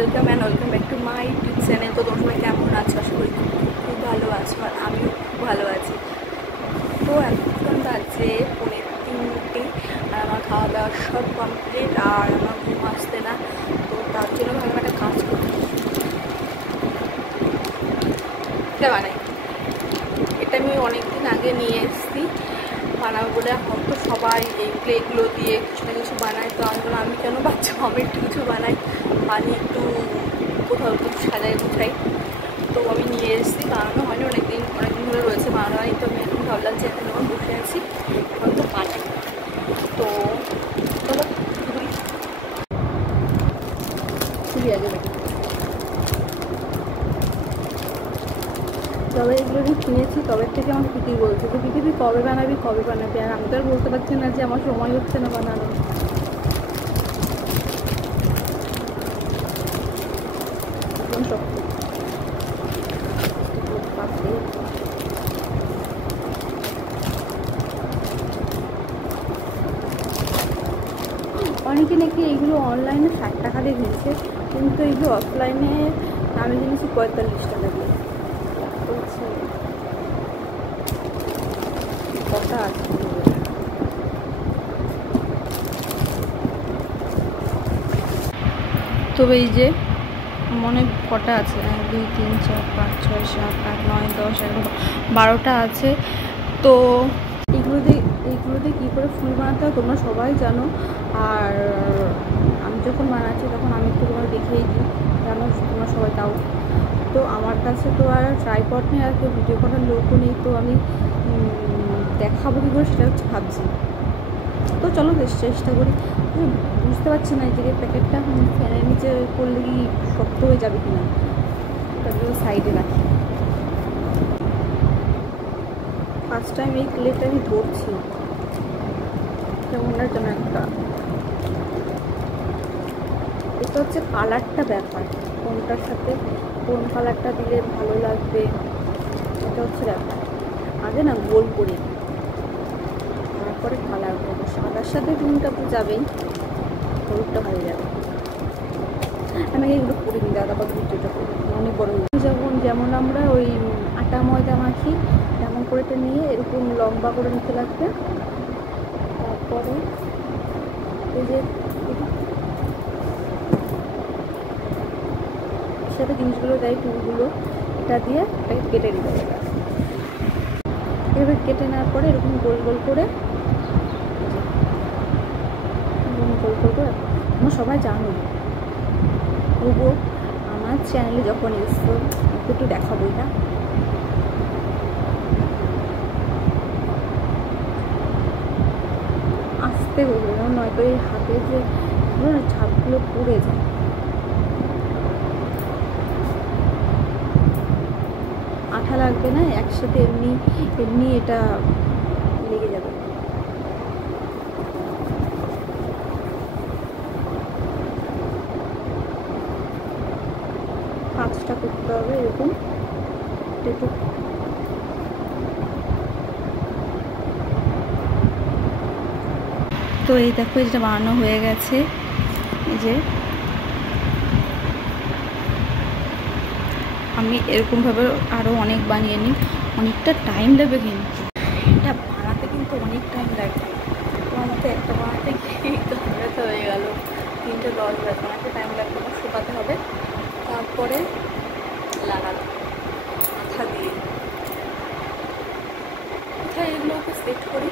Welcome and welcome back to my YouTube channel. তো তোমরা কেমন আছো? আশা করি খুব ভালো আছো, আর আমিও খুব ভালো আছি। তো এখন বাজে 3:30, আর আমার খাওয়া দাওয়া সব কমপ্লিট, আর আমার ঘুম আসতে না। তো তার জন্য ভাবলাম একটা কাজ করতে। এটা বানাই, এটা আমি অনেকদিন আগে নিয়ে এসেছি বানাবো বলে। এখন তো সবাই এই প্লেগুলো দিয়ে কিছু না কিছু বানায়, তো আমি বললাম আমি কেন বাচ্চা, আমি একটু কিছু বানাই, বানিয়ে একটু কোথাও একটু সাজাই গুছাই। তো আমি নিয়ে এসেছি, বানানো হয়নি অনেকদিন ধরে রয়েছে, বানানো হয়নি। তো আমি এখন ভাবলাম যে এখন যখন বসে আছি এখন তো বানাই। তো চলো খুবই আগে বাকি। তবে এগুলো আমি কিনেছি, তবে থেকে আমার দিদি বলছে যে দিদি কবে বানাবি কবে বানাবি, আর আমি তো আর বলতে পারছি না যে আমার সময় হচ্ছে না বানানো। একদম শক্ত অনেকে নাকি এইগুলো অনলাইনে 60 টাকা দিয়ে কিনছে, কিন্তু এইগুলো অফলাইনে আমি কিনেছি 45 টাকা দিয়ে। বলছি কটা আছে, তবে এই যে মনে কটা আছে, 1 2 3 4 5 6 7 8 9 10 11 12টা আছে। তো এইগুলো দিয়ে কী করে ফুল বানাতে হয় তোমরা সবাই জানো, আর আমি যখন বানাচ্ছি তখন আমি একটু তোমার দেখিয়ে দিই, জানো তোমরা সবাই তাও। তো আমার কাছে তো আর ট্রাইপড নেই, আর কেউ ভিডিও করার লোকও নেই, তো আমি দেখাবো কী করে সেটা হচ্ছে ভাবছি। তো চলো চেষ্টা করি। বুঝতে পারছি না যে প্যাকেটটা ফ্যানের নিচে করলে কি শক্ত হয়ে যাবে কিনা, তার জন্য সাইডে রাখি। ফার্স্ট টাইম এই ক্লেটা আমি ধরছি, কেমন যেন একটা। এটা হচ্ছে কালারটা ব্যাপার, কোনটার সাথে কোন কালারটা দিলে ভালো লাগবে, এটা হচ্ছে ব্যাপার। আগে না গোল করি, তারপরে কালার করবো। সাদার সাথে রুমটা তো যাবেই, হলুদটা ভালো যাবে। আমাকে এগুলো করে দিই দাদা, বা ভিডিওটা করে অনেক বড় হয়ে যেমন আমরা ওই আটা ময়দা মাখি তেমন করেটা নিয়ে এরকম লম্বা করে নিতে লাগবে। তারপরে এই যে সাথে জিনিসগুলো দেয়, টুলগুলো, এটা দিয়ে এটাকে কেটে নিতে হবে। এবার কেটে নেওয়ার পরে এরকম গোল গোল করে তোমরা সবাই জানো। তবুও আমার চ্যানেলে যখন এসছো একটু দেখাবোই না। আস্তে করবে, নয়তো এই হাতে যে ছাপগুলো পড়ে যায়। আঠা লাগবে না, একসাথে এমনি এটা লেগে যাবে। কাজটা করতে হবে এরকম একটু। তো এই দেখো এটা বানানো হয়ে গেছে। এই যে আমি এরকমভাবে আরও অনেক বানিয়ে নিই, অনেকটা টাইম লাগবে, কিন্তু এটা বানাতে কিন্তু অনেক টাইম লাগবে। তোমার মতো একটা বানাতে গিয়ে তো হয়ে গেল 3টে 10 বাজে, অনেকটা টাইম লাগবে। আমার শুকাতে হবে, তারপরে লাগাতে আঠা দিয়ে। কোথায় এগুলোকে সেট করি,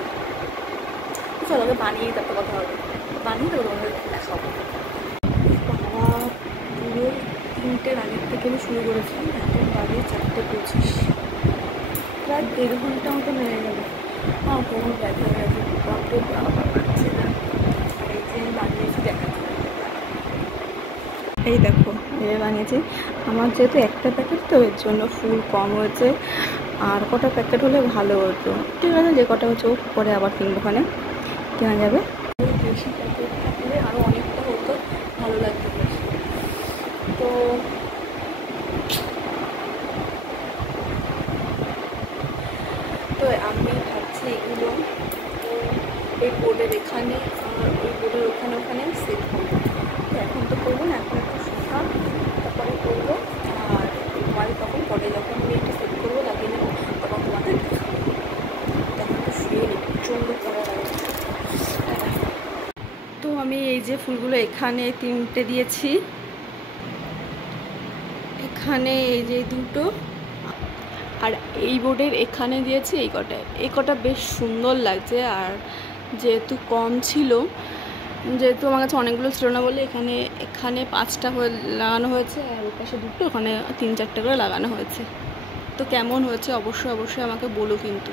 চলো আগে বানিয়ে তারপর কথা হবে। বানিয়ে তারপর তোমাদের দেখাবো। বাবা, পুরো 3টের আগের থেকে আমি শুরু করেছি, এখন বাজে 4:25, প্রায় 1.5 ঘন্টা মতো হয়ে গেল। আমার কোমর ব্যথা হয়ে গেছে, বাপরে বাবা পাচ্ছে না। আর এই যে বানিয়েছি দেখাচ্ছি। এই দেখো এভাবে বানিয়েছি। আমার যেহেতু একটা প্যাকেট, তো এর জন্য ফুল কম হয়েছে, আর কটা প্যাকেট হলে ভালো হতো। ঠিক আছে, যে কটা হচ্ছে পরে আবার কিনবো, ওখানে কেনা যাবে। বেশি প্যাকেট থাকলে আরও অনেকটা হতো, ভালো লাগতো বেশি। তো আমি ভাবছি এগুলো এই বোর্ডের এখানে আর ওই বোর্ডের ওখানে সেট করবো। এখন তো করবো না, এখন একটু শুকা প্রচণ্ড পড়া লাগে। তো আমি এই যে ফুলগুলো এখানে 3টে দিয়েছি, এখানে এই যে 2টো, আর এই বোর্ডের এখানে দিয়েছি এই কটা বেশ সুন্দর লাগছে। আর যেহেতু কম ছিল, যেহেতু আমার কাছে অনেকগুলো ছিল না বলে এখানে 5টা লাগানো হয়েছে, আর ওর পাশে 2টো, ওখানে 3-4টে করে লাগানো হয়েছে। তো কেমন হয়েছে অবশ্যই আমাকে বলো কিন্তু।